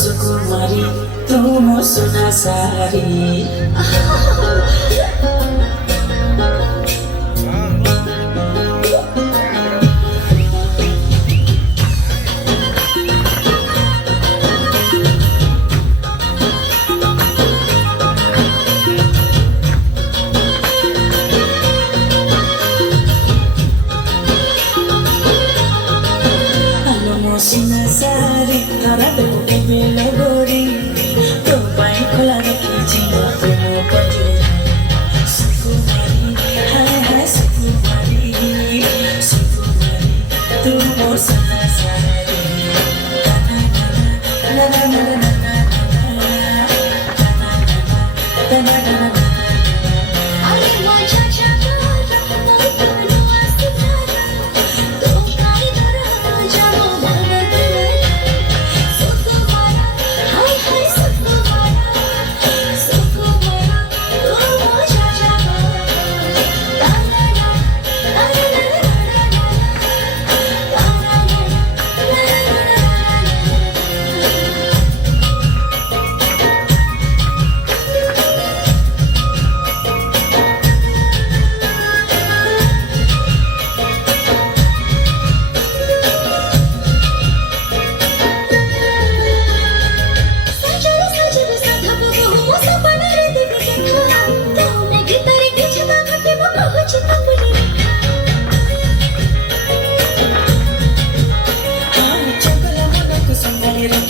सुकुमारी तुम सुना सारी Sina sari tarado kebele gori to pai khola rakhi china tumo pajuri sukumari hai hai sukumari tumo sana sari na na na na na na na na na na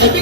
Thank you.